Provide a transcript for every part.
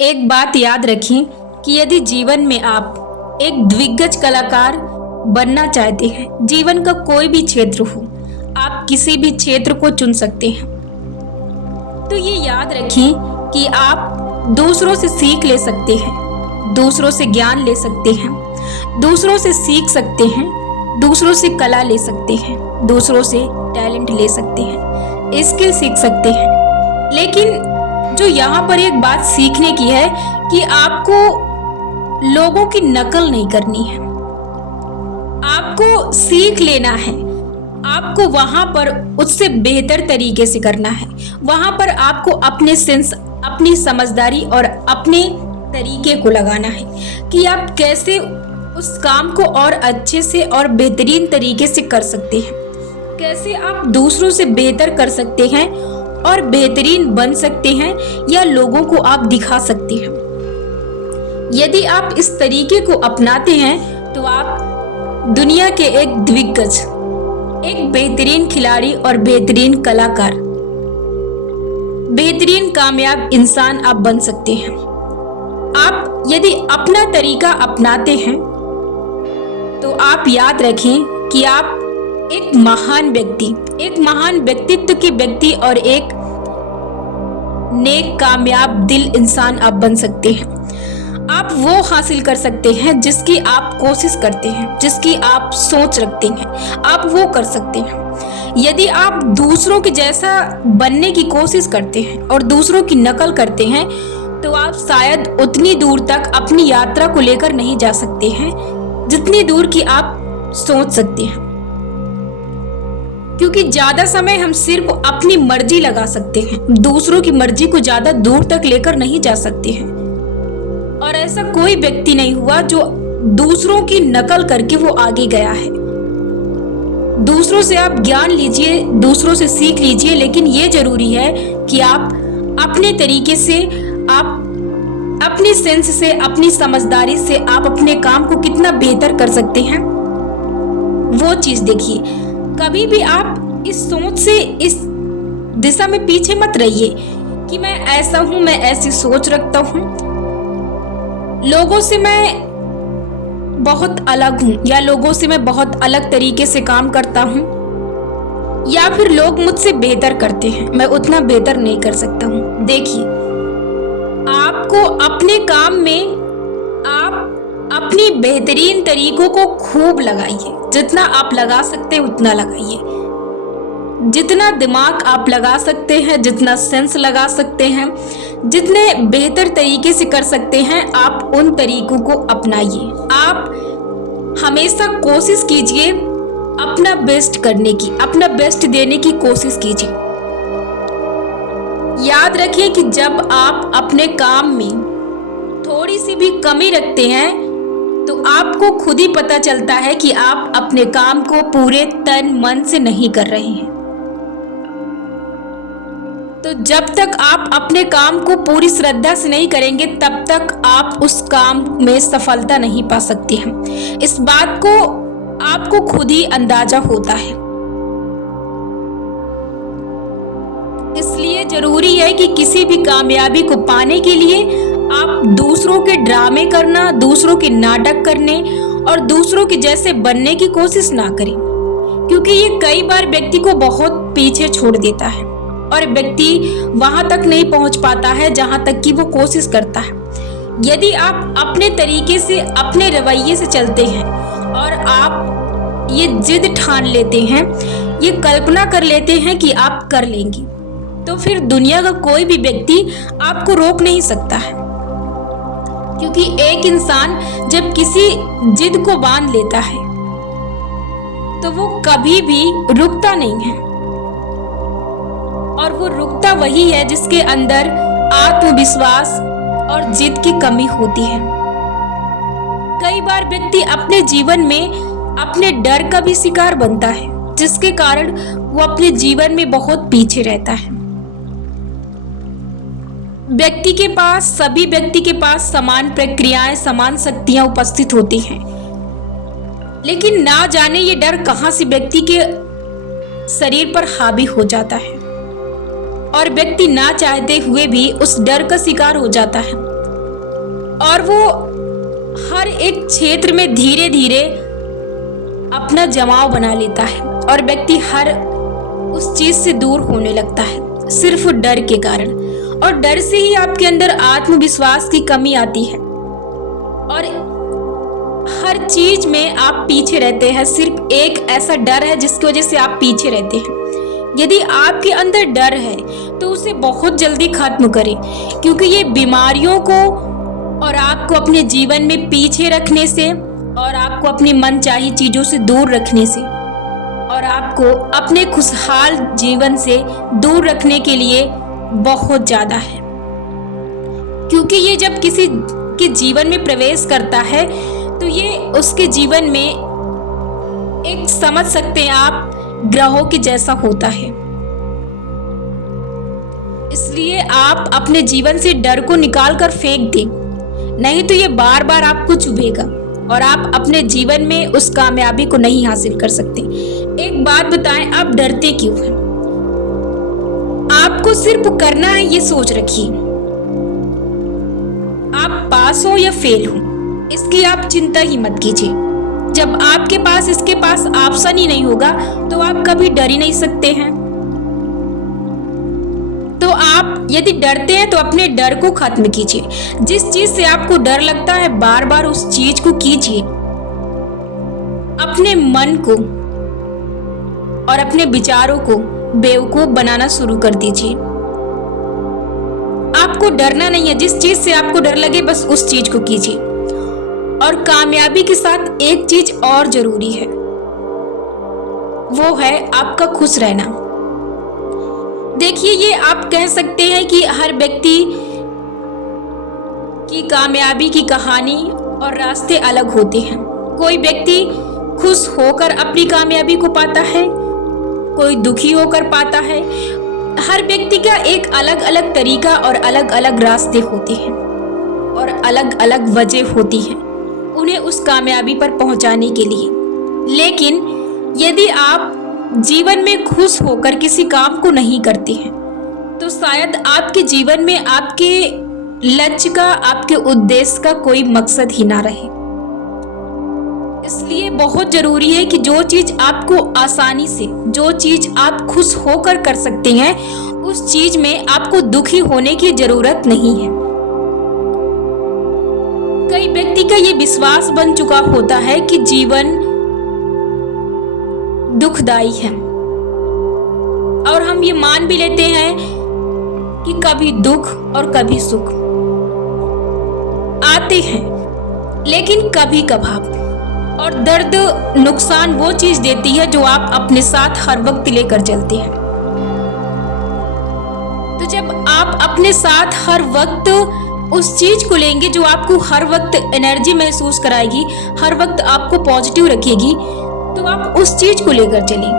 एक बात याद रखें कि यदि जीवन में आप एक दिग्गज कलाकार बनना चाहते हैं, जीवन का कोई भी क्षेत्र हो, आप किसी भी क्षेत्र को चुन सकते हैं। तो ये याद रखें कि आप दूसरों से सीख ले सकते हैं, दूसरों से ज्ञान ले सकते हैं, दूसरों से सीख सकते हैं, दूसरों से कला ले सकते हैं, दूसरों से टैलेंट ले सकते हैं, स्किल सीख सकते हैं। लेकिन जो यहाँ पर एक बात सीखने की है कि आपको लोगों की नकल नहीं करनी है, आपको सीख लेना है, आपको वहां पर उससे बेहतर तरीके से करना है। वहां पर आपको अपने सेंस, अपनी समझदारी और अपने तरीके को लगाना है कि आप कैसे उस काम को और अच्छे से और बेहतरीन तरीके से कर सकते हैं, कैसे आप दूसरों से बेहतर कर सकते हैं और बेहतरीन बन सकते हैं या लोगों को आप दिखा सकते हैं। यदि आप इस तरीके को अपनाते हैं तो आप दुनिया के एक दिग्गज, एक बेहतरीन खिलाड़ी और बेहतरीन कलाकार, बेहतरीन कामयाब इंसान आप बन सकते हैं। आप यदि अपना तरीका अपनाते हैं तो आप याद रखें कि आप एक महान व्यक्ति, एक महान व्यक्तित्व के व्यक्ति और एक नेक कामयाब दिल इंसान आप बन सकते हैं। आप वो हासिल कर सकते हैं जिसकी आप कोशिश करते हैं, जिसकी आप सोच रखते हैं, आप वो कर सकते हैं। यदि आप दूसरों के जैसा बनने की कोशिश करते हैं और दूसरों की नकल करते हैं तो आप शायद उतनी दूर तक अपनी यात्रा को लेकर नहीं जा सकते हैं जितनी दूर की आप सोच सकते हैं। क्योंकि ज्यादा समय हम सिर्फ अपनी मर्जी लगा सकते हैं, दूसरों की मर्जी को ज्यादा दूर तक लेकर नहीं जा सकते हैं। और ऐसा कोई व्यक्ति नहीं हुआ जो दूसरों की नकल करके वो आगे गया है। दूसरों से आप ज्ञान लीजिए, दूसरों से सीख लीजिए, लेकिन ये जरूरी है कि आप अपने तरीके से, आप अपनी सेंस से, अपनी समझदारी से आप अपने काम को कितना बेहतर कर सकते हैं वो चीज देखिए। कभी भी आप इस सोच से, इस दिशा में पीछे मत रहिए कि मैं ऐसा हूं, मैं ऐसी सोच रखता हूं, लोगों से मैं बहुत अलग हूं या लोगों से मैं बहुत अलग तरीके से काम करता हूं, या फिर लोग मुझसे बेहतर करते हैं, मैं उतना बेहतर नहीं कर सकता हूं। देखिए, आपको अपने काम में आप अपनी बेहतरीन तरीकों को खूब लगाइए, जितना आप लगा सकते हैं उतना लगाइए, जितना दिमाग आप लगा सकते हैं, जितना सेंस लगा सकते हैं, जितने बेहतर तरीके से कर सकते हैं, आप उन तरीकों को अपनाइए। आप हमेशा कोशिश कीजिए अपना बेस्ट करने की, अपना बेस्ट देने की कोशिश कीजिए। याद रखिए कि जब आप अपने काम में थोड़ी सी भी कमी रखते हैं तो आपको खुद ही पता चलता है कि आप अपने काम को पूरे तन मन से नहीं कर रहे हैं। तो जब तक आप अपने काम को पूरी श्रद्धा से नहीं करेंगे तब तक आप उस काम में सफलता नहीं पा सकते हैं। इस बात को आपको खुद ही अंदाजा होता है। इसलिए जरूरी है कि किसी भी कामयाबी को पाने के लिए आप दूसरों के ड्रामे करना, दूसरों के नाटक करने और दूसरों के जैसे बनने की कोशिश ना करें, क्योंकि ये कई बार व्यक्ति को बहुत पीछे छोड़ देता है और व्यक्ति वहां तक नहीं पहुंच पाता है जहां तक कि वो कोशिश करता है। यदि आप अपने तरीके से, अपने रवैये से चलते हैं और आप ये जिद ठान लेते हैं, ये कल्पना कर लेते हैं कि आप कर लेंगे, तो फिर दुनिया का कोई भी व्यक्ति आपको रोक नहीं सकता है। क्योंकि एक इंसान जब किसी जिद को बांध लेता है तो वो कभी भी रुकता नहीं है, और वो रुकता वही है जिसके अंदर आत्मविश्वास और जिद की कमी होती है। कई बार व्यक्ति अपने जीवन में अपने डर का भी शिकार बनता है, जिसके कारण वो अपने जीवन में बहुत पीछे रहता है। सभी व्यक्ति के पास समान प्रक्रियाएं, समान शक्तियां उपस्थित होती हैं, लेकिन ना जाने ये डर कहां से व्यक्ति के शरीर पर हावी हो जाता है और व्यक्ति ना चाहते हुए भी उस डर का शिकार हो जाता है। और वो हर एक क्षेत्र में धीरे धीरे अपना जमाव बना लेता है और व्यक्ति हर उस चीज से दूर होने लगता है सिर्फ डर के कारण। और डर से ही आपके अंदर आत्मविश्वास की कमी आती है और हर चीज में आप पीछे रहते हैं। सिर्फ एक ऐसा डर है जिसकी वजह से आप पीछे रहते हैं। यदि आपके अंदर डर है तो उसे बहुत जल्दी खत्म करें, क्योंकि ये बीमारियों को और आपको अपने जीवन में पीछे रखने से और आपको अपनी मनचाही चीजों से दूर रखने से और आपको अपने खुशहाल जीवन से दूर रखने के लिए बहुत ज्यादा है। क्योंकि ये जब किसी के जीवन में प्रवेश करता है तो ये उसके जीवन में एक, समझ सकते हैं आप, ग्रहों के जैसा होता है। इसलिए आप अपने जीवन से डर को निकाल कर फेंक दें, नहीं तो ये बार बार आपको चुभेगा और आप अपने जीवन में उस कामयाबी को नहीं हासिल कर सकते। एक बात बताएं, आप डरते क्यों हैं? आपको सिर्फ करना है ये सोच रखिए, आप पास हो या फेल हो, इसकी आप चिंता ही मत कीजिए। जब आपके पास इसके पास ऑप्शन ही नहीं होगा तो आप कभी डर ही नहीं सकते हैं। तो आप यदि डरते हैं तो अपने डर को खत्म कीजिए। जिस चीज से आपको डर लगता है बार बार उस चीज को कीजिए। अपने मन को और अपने विचारों को बेवकूफ बनाना शुरू कर दीजिए। आपको डरना नहीं है, जिस चीज से आपको डर लगे बस उस चीज को कीजिए। और कामयाबी के साथ एक चीज और जरूरी है, वो है आपका खुश रहना। देखिए, ये आप कह सकते हैं कि हर व्यक्ति की कामयाबी की कहानी और रास्ते अलग होते हैं। कोई व्यक्ति खुश होकर अपनी कामयाबी को पाता है, कोई दुखी होकर पाता है। हर व्यक्ति का एक अलग अलग तरीका और अलग अलग रास्ते होते हैं और अलग अलग वजह होती है उन्हें उस कामयाबी पर पहुंचाने के लिए। लेकिन यदि आप जीवन में खुश होकर किसी काम को नहीं करते हैं तो शायद आपके जीवन में आपके लक्ष्य का, आपके उद्देश्य का कोई मकसद ही ना रहे। इसलिए बहुत जरूरी है कि जो चीज आपको आसानी से, जो चीज आप खुश होकर कर सकते हैं, उस चीज में आपको दुखी होने की जरूरत नहीं है। कई व्यक्ति का ये विश्वास बन चुका होता है कि जीवन दुखदाई है और हम ये मान भी लेते हैं कि कभी दुख और कभी सुख आते हैं, लेकिन कभी कभार। और दर्द, नुकसान वो चीज देती है जो आप अपने साथ हर वक्त लेकर चलते हैं। तो जब आप अपने साथ हर वक्त उस चीज को लेंगे जो आपको हर वक्त एनर्जी महसूस कराएगी, हर वक्त आपको पॉजिटिव रखेगी, तो आप उस चीज को लेकर चलें।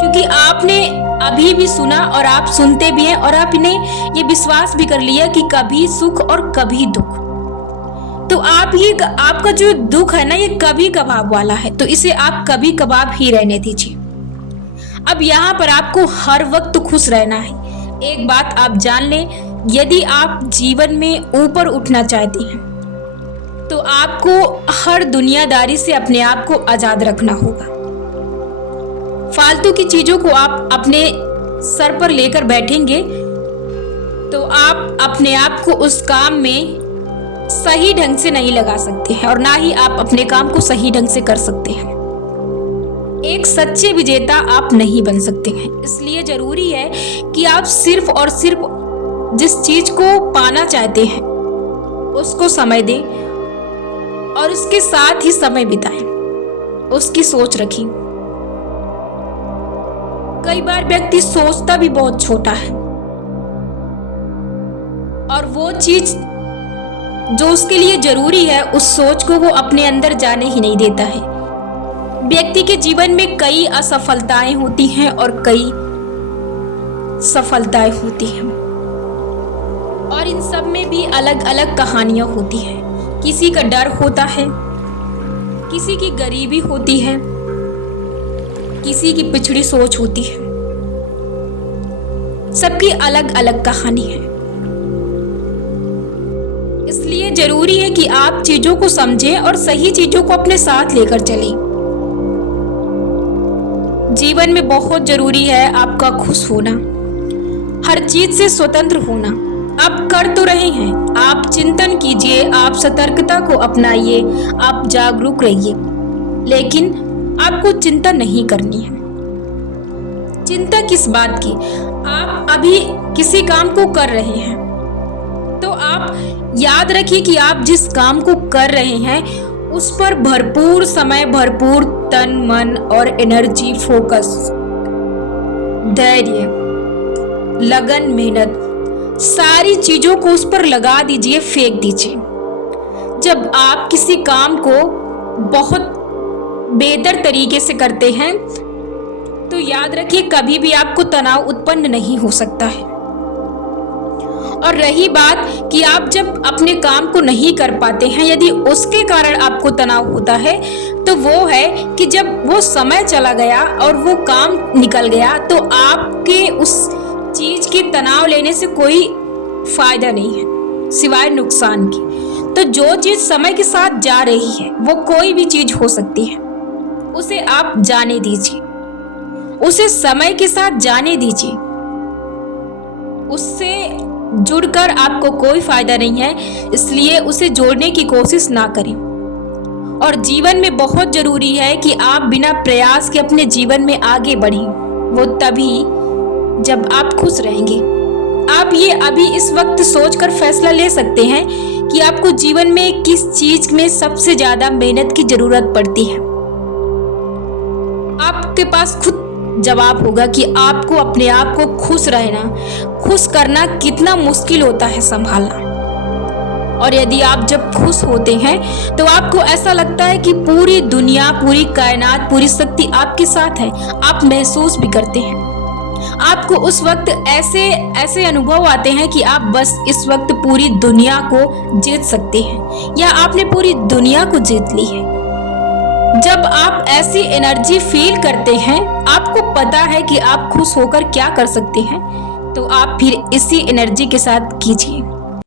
क्योंकि आपने अभी भी सुना और आप सुनते भी हैं और आपने ये विश्वास भी कर लिया कि कभी सुख और कभी दुख। तो आपका जो दुख है ना, ये कभी कभार वाला है, तो इसे आप कभी कभार ही रहने दीजिए। अब यहाँ पर आपको हर वक्त खुश रहना है। एक बात आप जान लें, यदि आप जीवन में ऊपर उठना चाहते हैं तो आपको हर दुनियादारी से अपने आप को आजाद रखना होगा। फालतू की चीजों को आप अपने सर पर लेकर बैठेंगे तो आप अपने आप को उस काम में सही ढंग से नहीं लगा सकते हैं और ना ही आप अपने काम को सही ढंग से कर सकते हैं। एक सच्चे विजेता आप नहीं बन सकते हैं। इसलिए जरूरी है कि आप सिर्फ और सिर्फ जिस चीज को पाना चाहते हैं उसको समय दें और उसके साथ ही समय बिताएं, उसकी सोच रखें। कई बार व्यक्ति सोचता भी बहुत छोटा है और वो चीज जो उसके लिए जरूरी है उस सोच को वो अपने अंदर जाने ही नहीं देता है। व्यक्ति के जीवन में कई असफलताएं होती हैं और कई सफलताएं होती हैं और इन सब में भी अलग अलग कहानियां होती हैं। किसी का डर होता है, किसी की गरीबी होती है, किसी की पिछड़ी सोच होती है। सबकी अलग अलग कहानी है। इसलिए जरूरी है कि आप चीजों को समझें और सही चीजों को अपने साथ लेकर चलें। जीवन में बहुत जरूरी है आपका खुश होना, हर चीज से स्वतंत्र होना। आप कर तो रहे हैं, आप चिंतन कीजिए, आप सतर्कता को अपनाइए, आप जागरूक रहिए, लेकिन आपको चिंता नहीं करनी है। चिंता किस बात की? आप अभी किसी काम को कर रहे हैं तो आप याद रखिए कि आप जिस काम को कर रहे हैं उस पर भरपूर समय, भरपूर तन, मन और एनर्जी, फोकस, धैर्य, लगन, मेहनत, सारी चीजों को उस पर लगा दीजिए, फेंक दीजिए। जब आप किसी काम को बहुत बेहतर तरीके से करते हैं तो याद रखिए कभी भी आपको तनाव उत्पन्न नहीं हो सकता है। और रही बात कि आप जब अपने काम को नहीं कर पाते हैं, यदि उसके कारण आपको तनाव होता है, तो वो है कि जब वो समय चला गया और वो काम निकल गया तो आपके उस चीज के तनाव लेने से कोई फायदा नहीं है सिवाय नुकसान की। तो जो चीज समय के साथ जा रही है, वो कोई भी चीज हो सकती है, उसे आप जाने दीजिए, उसे समय के साथ जाने दीजिए। उससे जुड़कर आपको कोई फायदा नहीं है, इसलिए उसे जोड़ने की कोशिश ना करें। और जीवन में बहुत जरूरी है कि आप बिना प्रयास के अपने जीवन में आगे बढ़ें, वो तभी जब आप खुश रहेंगे। आप ये अभी इस वक्त सोचकर फैसला ले सकते हैं कि आपको जीवन में किस चीज में सबसे ज्यादा मेहनत की जरूरत पड़ती है। आपके पास खुद जवाब होगा कि आपको अपने आप को खुश रहना, खुश करना कितना मुश्किल होता है संभालना। और यदि आप जब खुश होते हैं तो आपको ऐसा लगता है कि पूरी दुनिया, पूरी कायनात, पूरी शक्ति आपके साथ है। आप महसूस भी करते हैं, आपको उस वक्त ऐसे अनुभव आते हैं कि आप बस इस वक्त पूरी दुनिया को जीत सकते हैं या आपने पूरी दुनिया को जीत ली है। जब आप ऐसी एनर्जी फील करते हैं, आपको पता है कि आप खुश होकर क्या कर सकते हैं, तो आप फिर इसी एनर्जी के साथ कीजिए।